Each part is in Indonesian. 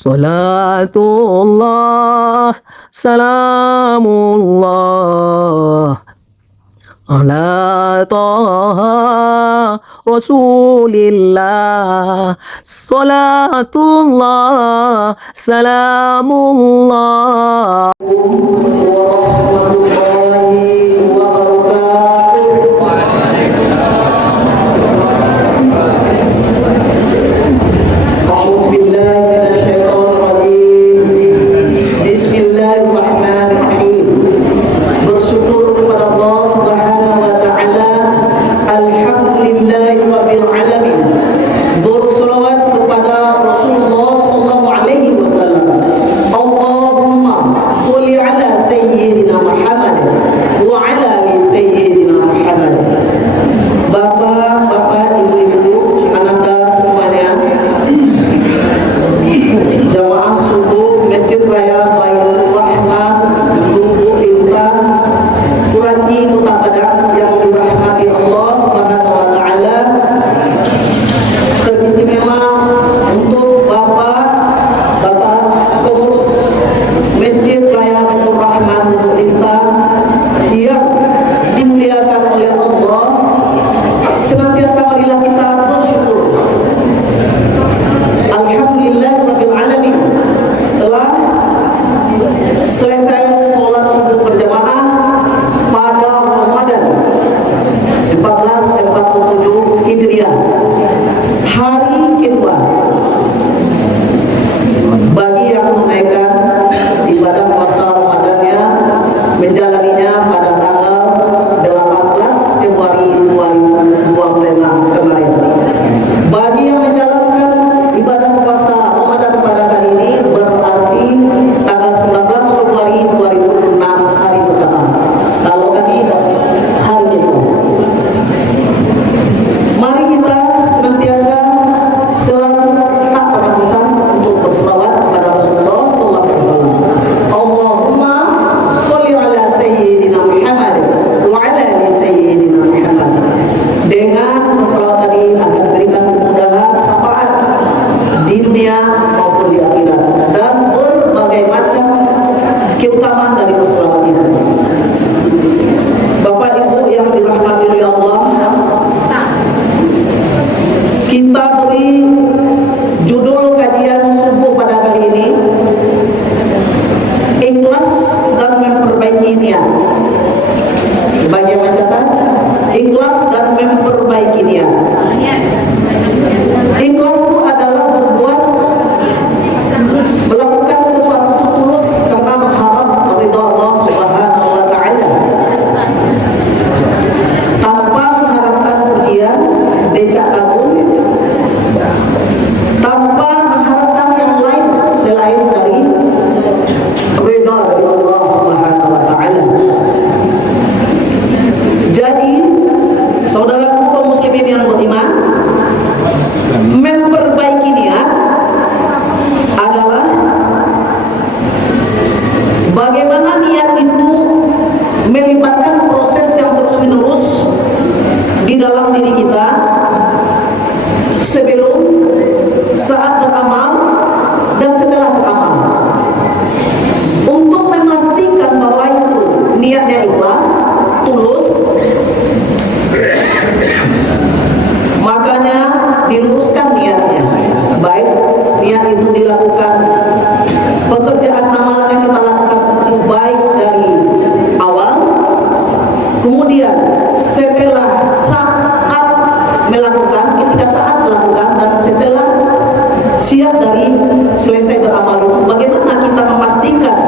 Salatullah, salamullah ala taha rasulillah. Salatullah, salamullah. Selesai sholat subuh berjamaah pada Ramadan 1447 Hijriah, hari kedua bagi yang menunaikan ibadah puasa Ramadannya, menjalaninya pada tanggal 18 Februari 2026 kemarin. Bagi yang menjalankan ibadah puasa Ramadan pada kali ini berarti tanggal 19 Februari 2006 hari pertama. Kalau kami hari kedua. Mari kita senantiasa selalu tak pernah bosan untuk berselawat kepada Rasulullah SAW. Allahumma sholli ala sayyidina Muhammad wa ala ali sayyidina Muhammad. Dengan berselawat tadi akan diberikan kemudahan syafaat di dunia maupun di akhirat dan berbagai macam keutamaan dari berselawat ini. Bapak Ibu yang dirahmati oleh Allah, kita beri judul kajian subuh pada kali ini, ikhlas dan memperbaiki niat. Bagi yang mencatat, ikhlas dan memperbaiki niat. Ikhlas itu adalah berbuat, melakukan sesuatu itu tulus karena mengharap ridha Allah Subhanahu wa Ta'ala, tanpa mengharapkan pujian, decak kagum, tanpa mengharapkan yang lain selain dari ridha dari Allah Subhanahu wa Ta'ala. Jadi, saudaraku kaum muslimin yang beriman, memperbaiki niat adalah bagaimana niat itu melibatkan proses yang terus-menerus di dalam diri kita sebelum, saat beramal, dan setelah beramal, untuk memastikan bahwa itu niatnya ikhlas, tulus. Makanya diluruskan niatnya, baik niat itu dilakukan, pekerjaan amalan yang kita lakukan itu baik dari awal, kemudian setelah saat melakukan, ketika saat melakukan, dan setelah siap dari selesai beramal itu, bagaimana kita memastikan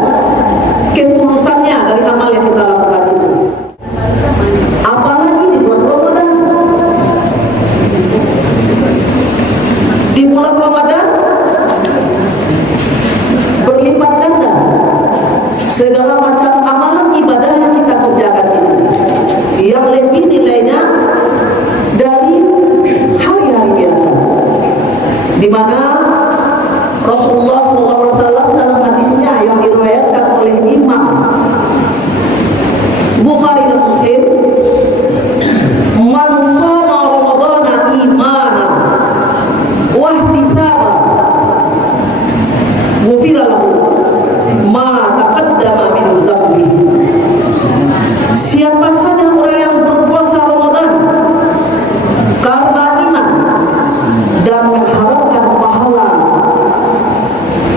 ketulusannya dari amal yang kita lakukan itu. Apalagi di bulan Ramadan. Di bulan Ramadan berlipat ganda segala macam amalan ibadah yang kita kerjakan itu, yang lebih nilainya dari hari-hari biasa, di mana Rasulullah SAW dalam hadisnya yang diriwayatkan oleh Imam Bukhari dan Muslim, man shoma ramadhana imanan wa ihtisaban ghufira lahu ma taqaddama min dzambi. Siapa saja orang yang berpuasa Ramadan karena iman dan mengharapkan pahala,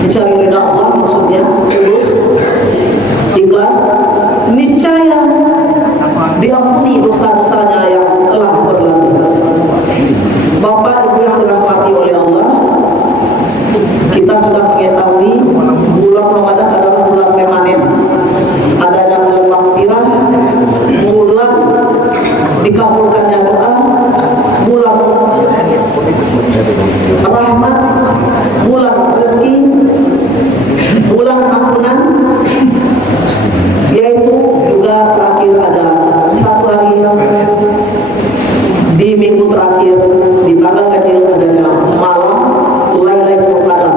mencari ridha Allah, maksudnya tulus, ikhlas, niscaya diampuni dosa-dosanya yang telah berlalu. Bapak Ibu yang dirahmati oleh Allah, kita sudah mengetahui bulan Ramadan adalah bulan permanen, adanya bulan maghfirah, bulan dikabulkannya doa, bulan rahmat, bulan rezeki, bulan ampunan, yaitu juga terakhir ada satu hari di minggu terakhir di tanggal ganjil adanya malam Lailatul Qadar,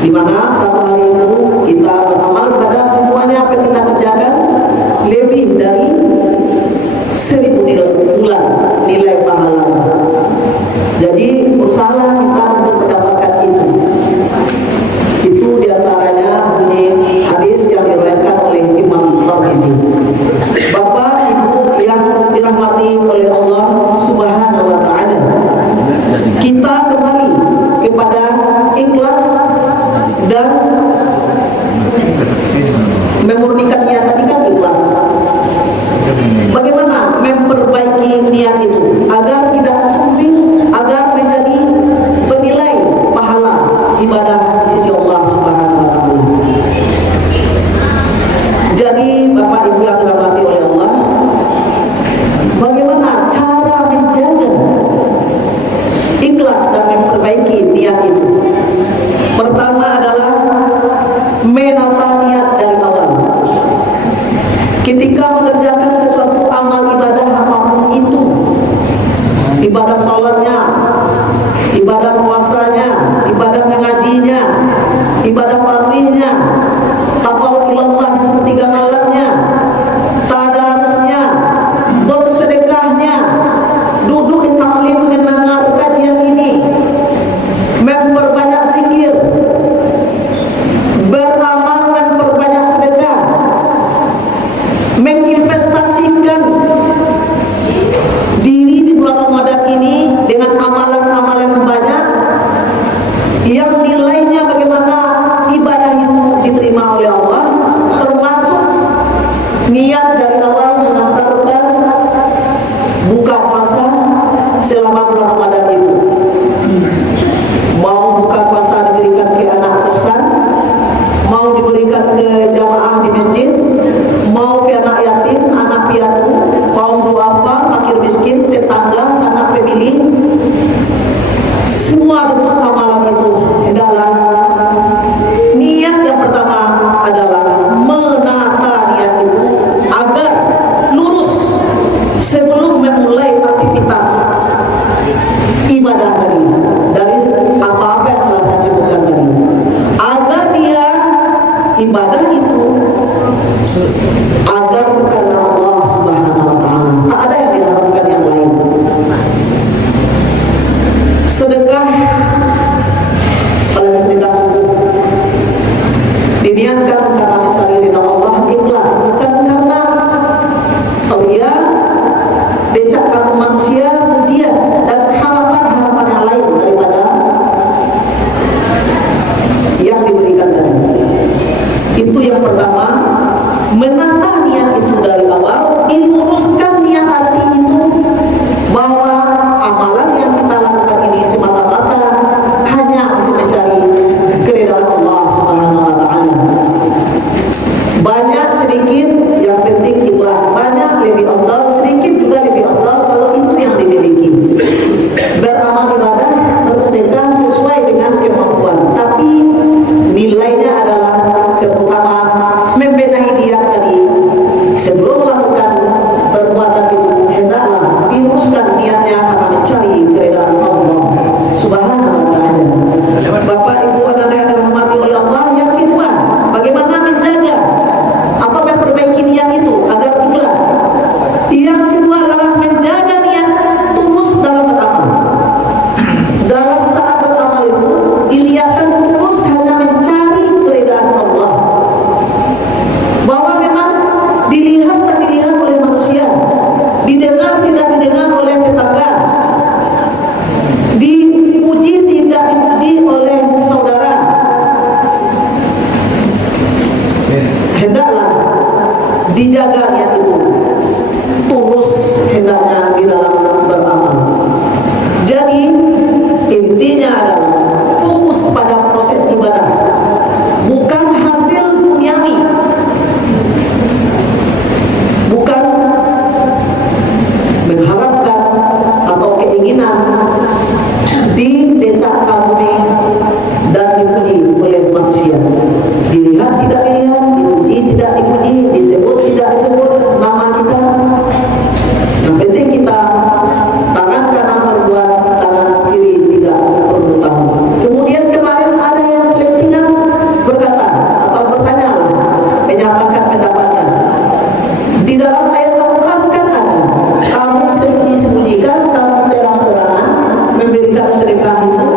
di mana satu hari itu kita beramal pada semuanya apa yang kita kerjakan lebih dari 1000 bulan nilai pahala. Jadi usahalah kita untuk mendapatkan itu. Itu diantaranya bunyi hadis yang diriwayatkan oleh Imam Tirmidzi. Bapak Ibu yang dirahmati oleh Allah Subhanahu wa taala, kita kembali kepada ikhlas dan memurnikan niat. Tadi kan ikhlas. Bagaimana memperbaiki niat itu agar tidak sumbing, agar menjadi penilai pahala ibadah di sisi Allah Subhanahu wa taala. Jadi Bapak Ibu yang dirahmati oleh Allah, bagaimana cara menjaga ikhlas dan memperbaiki niat itu? Pertama adalah menata niat dari awal. Ketika mengerjakan sesuatu amal ibadah apapun itu, ibadah sholatnya, ibadah puasanya, ibadah mengajinya, ibadah tarawihnya, taqarrub ilallah di sepertiga malamnya, tadarusnya, bersedekahnya, duduk di taklim mendengar kajian ini, memperbanyak zikir, beramal dan perbanyak sedekah, menginvestasikan diri di bulan Ramadan ini dengan amalan-amalan yang banyak yang nilainya bagaimana ibadah itu dijaga niat itu, tulus hendaknya di dalam beramal. Jadi intinya adalah fokus pada proses ibadah, bukan hasil duniawi, bukan mengharapkan atau keinginan didecak kagumi dan dipuji oleh manusia. Dilihat tidak dilihat, dipuji tidak dipuji, disebut tidak disebut nama kita. Yang penting kita tangan kanan berbuat, tangan kiri tidak perlu tahu. Kemudian kemarin ada yang selentingan berkata atau bertanya, menyatakan pendapatnya. Di dalam ayat Al-Quran kan ada, kamu sembunyi-sembunyikan, kamu terang-terangan memberikan sedekah itu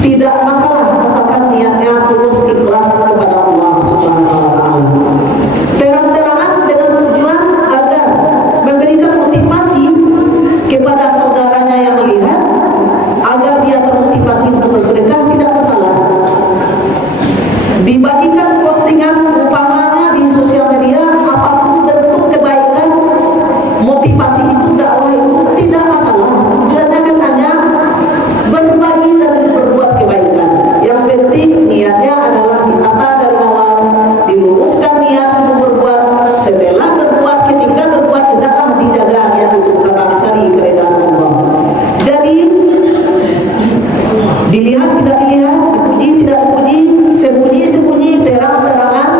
tidak masalah, asalkan niatnya tulus ikhlas kepada Allah Subhanahu wa taala. Terang-terangan dengan tujuan agar memberikan motivasi kepada saudaranya yang melihat agar dia termotivasi untuk bersedekah, tidak masalah. Dibagikan postingan umpamanya di sosial media, apapun bentuk kebaikan, motivasi itu, dakwah itu tidak masalah. Tujuannya kan hanya berbagi dan berbuat kebaikan. Yang penting niatnya adalah ditata dari awal, diluruskan niat sebelum berbuat. Setelah berbuat, ketika berbuat hendaklah dijaga niat itu karena mencari keridhaan Allah. Jadi dilihat tidak dilihat, dipuji tidak dipuji, sembunyi-sembunyi, terang-terangan,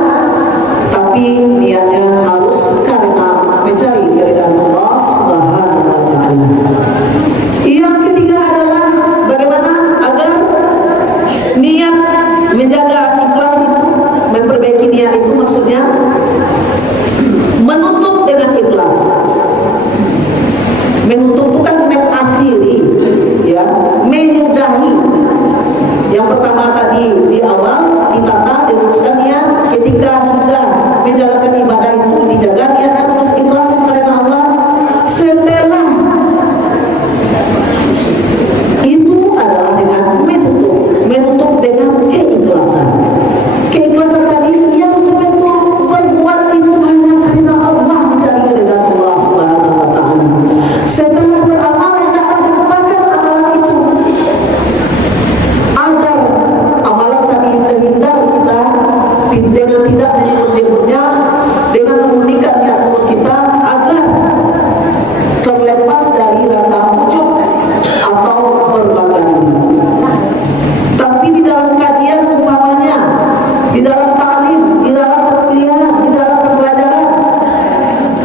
tapi niatnya harus karena mencari keridhaan Allah Subhanahu wa taala. Yang ketiga adalah bagaimana agar niat menjaga ikhlas itu, memperbaiki niat itu, maksudnya menutup dengan ikhlas. Menutup itu kan mengakhiri, ya, menyudahi. Yang pertama tadi di awal ditata, diluruskan niat, ketika sudah menjalankan ibadah itu dijaga niatnya terus ikhlas karena Allah. Setelah itu adalah dengan menutup dengan keikhlasan. Keikhlasan tadi yang betul-betul berbuat itu hanya karena Allah, mencari keridhaan Allah Subhanahu wa taala. Setelah beramal hendaklah melupakan amalan itu agar amalan tadi terhindar kita dengan tidak menyebut-nyebutnya, dengan memurnikan niat tulus kita agar terlepas dari rasa ujub atau berbangga diri. Tapi di dalam kajian umpamanya, di dalam ta'lim, di dalam perkuliahan, di dalam pembelajaran,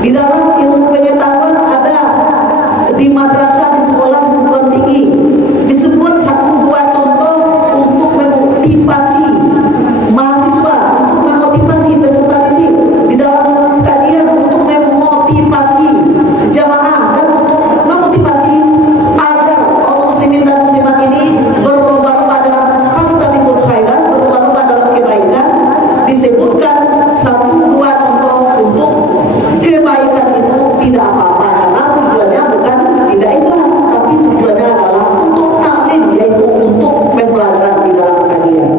di dalam ilmu pengetahuan, ada di madrasah, di sekolah perguruan tinggi disebut 1-2 contoh untuk memotivasi mahasiswa, untuk memotivasi peserta didik, di dalam kajian untuk memotivasi jamaah dan untuk memotivasi agar kaum muslimin dan muslimat ini berlomba-lomba dalam fastabiqul khairat, berlomba-lomba dalam kebaikan. Disebutkan 1-2 contoh untuk kebaikan itu tidak apa-apa, karena tujuannya bukan tidak ikhlas, tapi tujuannya adalah untuk taklim, yaitu untuk pembelajaran di dalam kajian.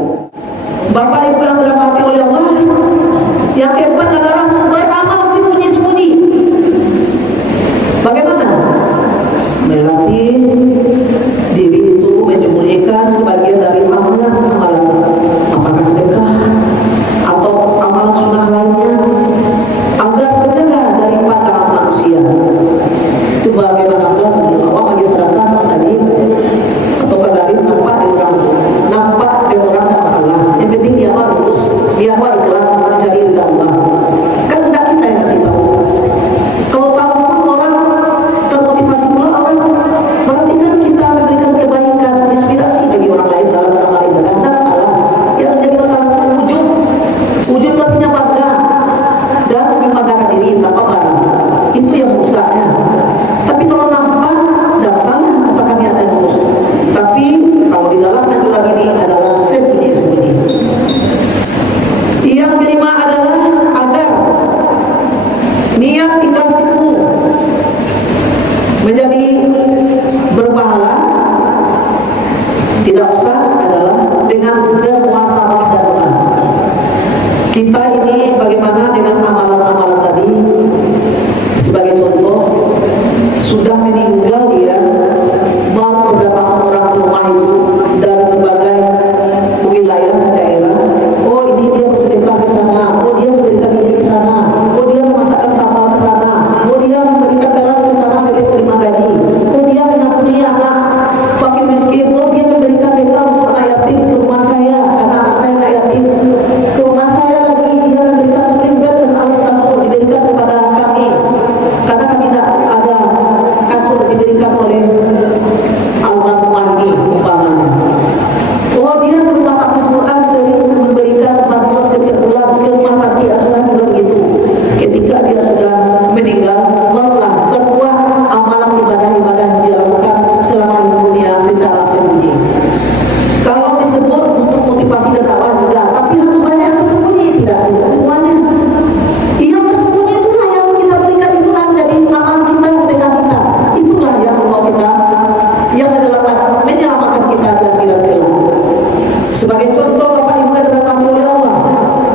Sebagai contoh Bapak Ibu yang dirahmati oleh Allah,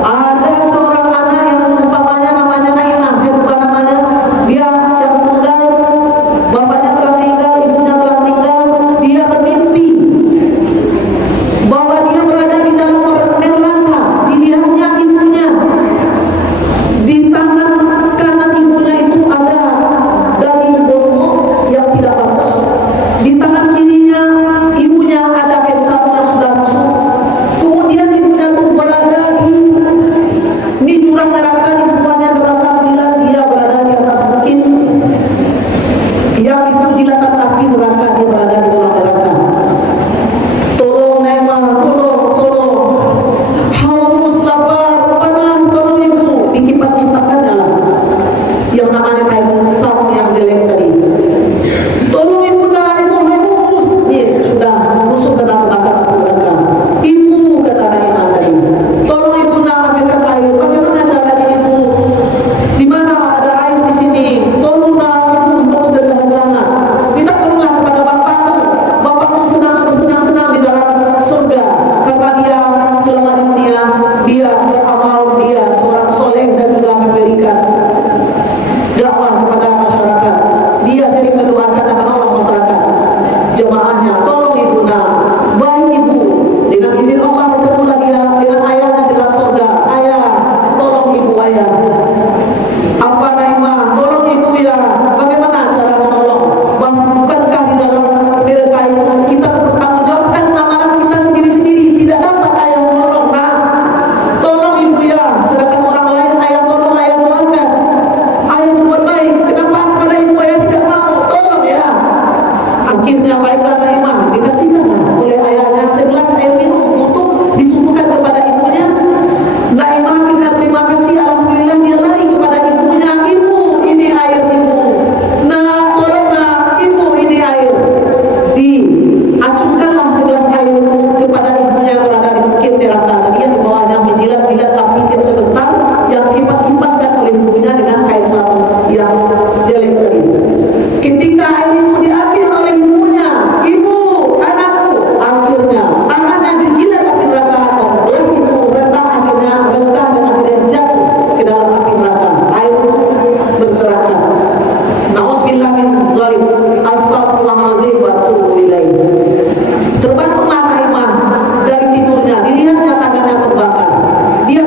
ada seorang anak yang umpamanya namanya Naina, saya lupa namanya, dia yang tunggal, bapaknya telah meninggal, ibunya telah meninggal, dia bermimpi bahwa dia berada di dalam neraka, dilihatnya ibunya, di tangan kanan ibunya itu ada daging bongkok yang tidak bagus, di tangan kirinya ibunya ada kain sarung yang sudah busuk. Kemudian ibunya itu berada di jurang neraka, di sebelahnya neraka. Bila dia berada di atas bukit yang itu jilatan api neraka, dia berada di jurang neraka. Tolong Naimah, tolong, haus, lapar, panas, tolong ibu. Dikipas-kipaskan dalam yang namanya kain sarung yang jelek tadi. Tolong ibu dah, ibu haus. Nih sudah busuk ke dalam bakar api neraka. Ibu, kata Naimah tadi, tolong ibu nak ambilkan air. Bagaimana caranya ibu? Di mana ada air di sini? Tolong dah ibu, haus dan dahaga. Minta tolonglah kepada bapakmu. Bapakmu senang bersenang-senang di dalam surga karena dia selama di dunia dia beramal, dia seorang soleh dan juga memberikan dakwah kepada masyarakat. Dia sering mendoakan dan menolong masyarakat jemaahnya. Tolong ibu nak, baik ibu, dengan izin Allah bertemulah dia dengan ayahnya di dalam surga. Ayah, tolong ibu ayah. Apa Naimah, tolong ibu ya. Bagaimana cara menolong? Bukankah di dalam neraka itu kita mempertanggungjawabkan amalan kita sendiri-sendiri? Tidak dapat ayah menolong. Nah, tolong ibu ya. Sedangkan orang lain ayah tolong, ayah doakan, ayah berbuat baik. Kenapa kepada ibu ayah tidak mau? Tolong ya. Akhirnya baiklah Naimah dikasihkan oleh ayahnya segelas air minum untuk disuguhkan kepada ibunya. Naimah akhirnya terima kasih, alhamdulillah dia lari kepada ibunya. Ibu, ini air ibu. Nah, tolong nak, ibu ini air. Diacungkanlah segelas air itu kepada ibunya yang berada di bukit neraka tadi, yang di bawahnya menjilat-jilat api tiap sebentar, yang kipas-kipaskan oleh ibunya dengan kain sarung yang jelek tadi. Ketika air itu diambil oleh ibunya, ibu, anakku, akhirnya tangannya dijilat api neraka dan gelas itu retak, akhirnya rengkah dan akhirnya jatuh ke dalam api neraka. Air berserakan. Na'udzubillah min zalim. Astaghfirullahaladzim wa atubu ilaih. Terbangunlah Naimah dari tidurnya, dilihatnya tangannya terbakar. Dia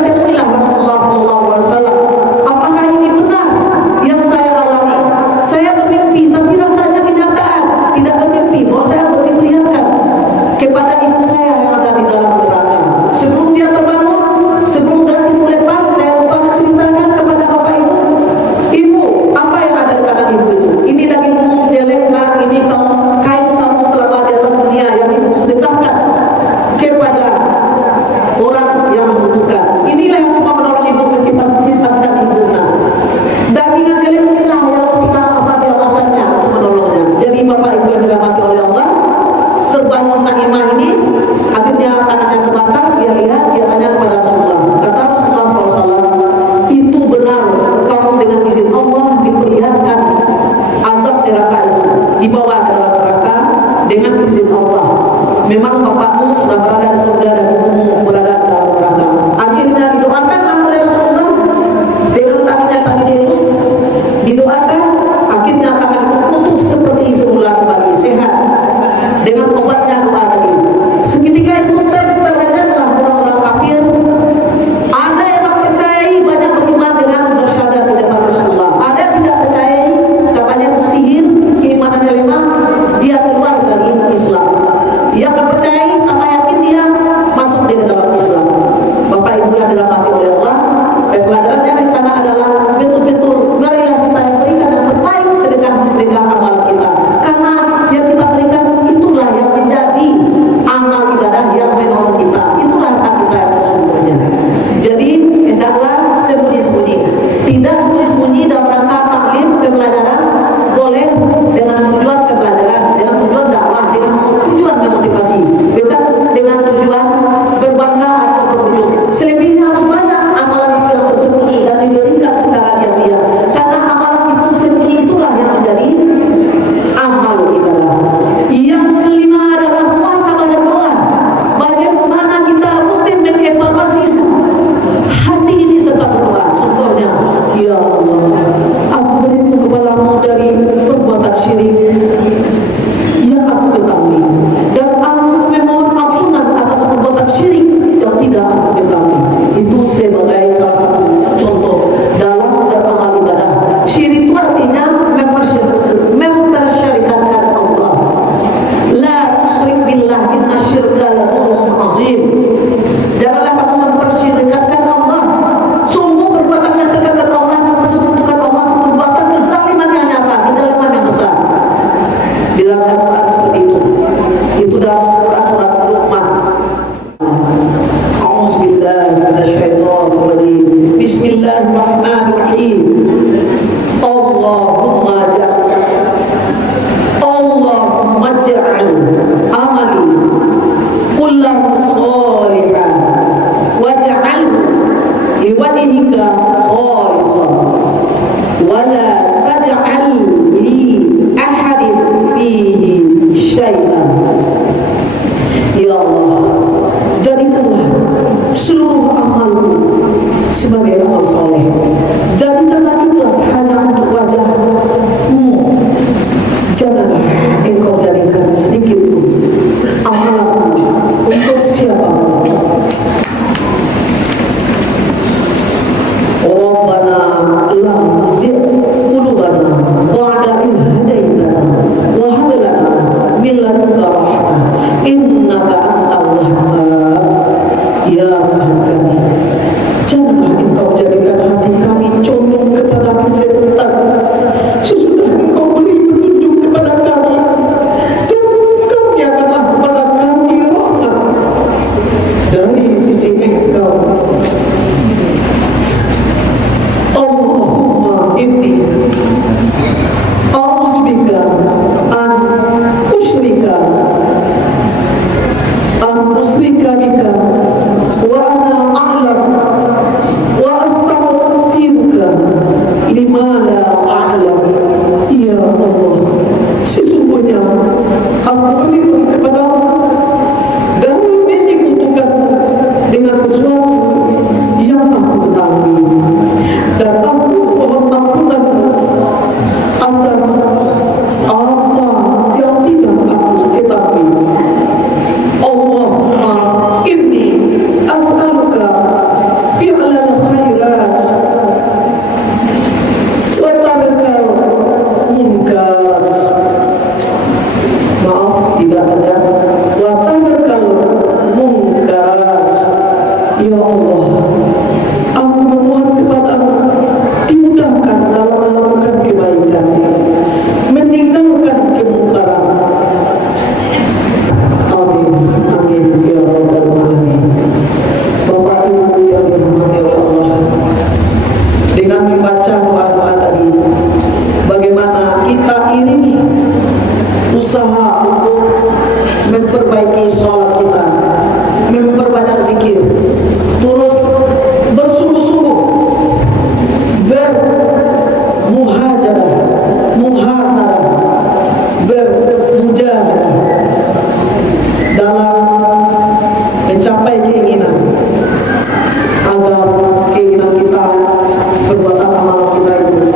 Bismillahirrahmanirrahim. Allahumma ja'al amali kullahu sholihan waj'al liwajhika khalisan wa la taj'al li ahadin fihi syai'an. Ya Allah, jadikanlah seluruh amalku sebagai amal soleh. Jadikanlah ikhlas hanya untuk wajah-Mu. Janganlah Engkau jadikan sedikit pun amalanku untuk siapapun. Rabbana la tuzigh qulubana ba'da idh hadaitana wa hab lana min ladunka rahmah innaka antal wahhab. Ya Tuhan kami, janganlah Engkau jadikan hati kami condong kepada kesesatan sesudah Engkau beri petunjuk kepada kami, dan Engkau nyatakanlah kepada kami rahmat dari sisi Engkau. Allahumma inni a'udzubika an usyrika bika wa ana a'lam wa astaghfiruka lima la a'lam. Ya Allah, sesungguhnya aku berlindung kepadamu dari menyekutukan dengan sesuatu yang aku ketahui, dan aku mohon ampunan atas apa yang tidak aku ketahui. Allahumma inni as'aluka fi'lal khairat wa tarkal munkarat. Maaf, tidak ada wa tarkal munkarat. Ya Allah, aku memohon kepadamu dimudahkan dalam melakukan kebaikan, meninggalkan kemungkaran. Amin, amin, ya Rabbal Alamin. Bapak Ibu yang dirahmati oleh Allah, dengan membaca doa-doa tadi, bagaimana kita iringi usaha untuk memperbaiki sholat kita, memperbanyak zikir, terus bersungguh-sungguh bermuhajadah, muhasabah, bermujahadah dalam mencapai keinginan, agar keinginan kita, perbuatan amal kita itu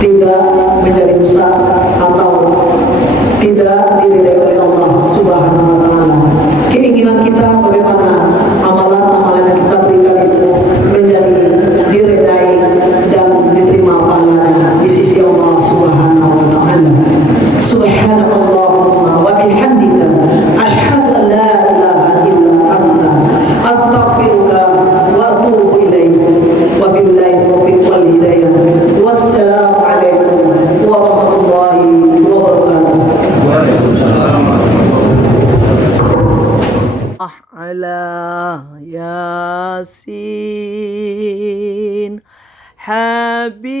tidak menjadi rusak atau tidak diridai oleh Allah Subhanahu wa Ta'ala. Keinginan kita bagaimana amalan-amalan yang kita berikan itu menjadi diridai dan diterima pahalanya di sisi Allah Subhanahu wa Ta'ala. Subhanakallahumma wa bihamdika asyhadu an la ilaha illa anta astaghfiruka wa atubu ilaik. Wa billahi taufiq wal hidayah. Wassalamu alaikum warahmatullahi wabarakatuh. ala yasin habibillah.